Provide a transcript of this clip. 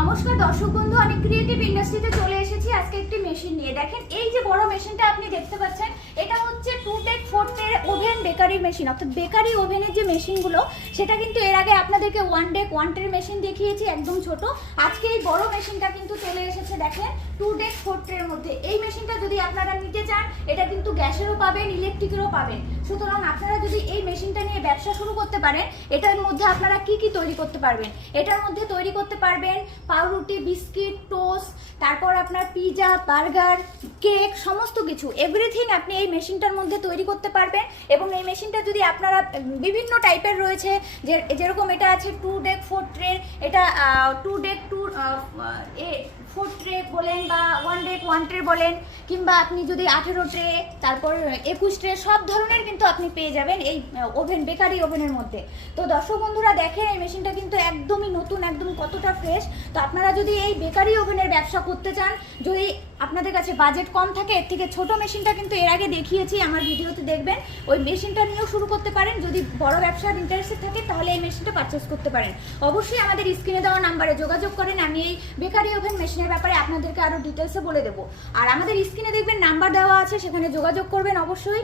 নমস্কার দর্শক বন্ধু, আমি ক্রিয়েটিভ ইন্ডাস্ট্রিতে চলে এসেছি আজকে একটি মেশিন নিয়ে। দেখেন এই যে বড় মেশিনটা আপনি দেখতে পাচ্ছেন, এটা হচ্ছে 2টেক 4টের ওভেন বেকারি মেশিন। অর্থাৎ বেকারি ওভেনের যে মেশিনগুলো, সেটা কিন্তু এর আগে আপনাদেরকে 1টেক 1টের মেশিন দেখিয়েছি একদম ছোট। আজকে এই বড় মেশিনটা কিন্তু চলে এসেছে দেখেন 2টেক 4টের মধ্যে। এই মেশিনটা যদি আপনারা নিতে চান, এটা কিন্তু গ্যাসেরও পাবেন, ইলেকট্রিকেরও পাবেন। সুতরাং আপনারা যদি এই মেশিনটা নিয়ে ব্যবসা শুরু করতে পারেন, এটার মধ্যে আপনারা কি কি তৈরি করতে পারবেন? এটার মধ্যে তৈরি করতে পারবেন পাউরুটি, বিস্কিট, টোস্ট, তারপর আপনার পিৎজা, বার্গার, কেক, সমস্ত কিছু এভরিথিং আপনি এই মেশিনটার মধ্যে তৈরি করতে পারবেন। এবং এই মেশিনটা যদি আপনারা বিভিন্ন টাইপের রয়েছে, যেরকম এটা আছে 2টেক 4টে, এটা 2টেক 4টে বলেন বা 1টেক 1টে বলেন, কিংবা আপনি যদি 18টে, তারপর 21টে, সব ধরনের কিন্তু আপনি পেয়ে যাবেন এই ওভেন, বেকারি ওভেনের মধ্যে। তো দর্শক বন্ধুরা দেখেন, এই মেশিনটা কিন্তু একদমই নতুন, একদম কতটা ফ্রেশ। তো আপনারা যদি এই বেকারি ওভেনের ব্যবসা করতে চান, যদি আপনাদের কাছে বাজেট কম থাকে, এর থেকে ছোট মেশিনটা কিন্তু এর আগে দেখিয়েছি, আমার ভিডিওতে দেখবেন। ওই মেশিনটা নিয়েও শুরু করতে পারেন। যদি বড় ব্যবসার ইন্টারেস্টেড থাকে, তাহলে এই মেশিনটা পারচেস করতে পারেন। অবশ্যই আমাদের স্ক্রিনে দেওয়া নাম্বারে যোগাযোগ করেন, আমি এই বেকারি ওভেন মেশিনের ব্যাপারে আপনাদেরকে আরও ডিটেলসে বলে দেবো। আর আমাদের স্ক্রিনে দেখবেন নাম্বার দেওয়া আছে, সেখানে যোগাযোগ করবেন অবশ্যই।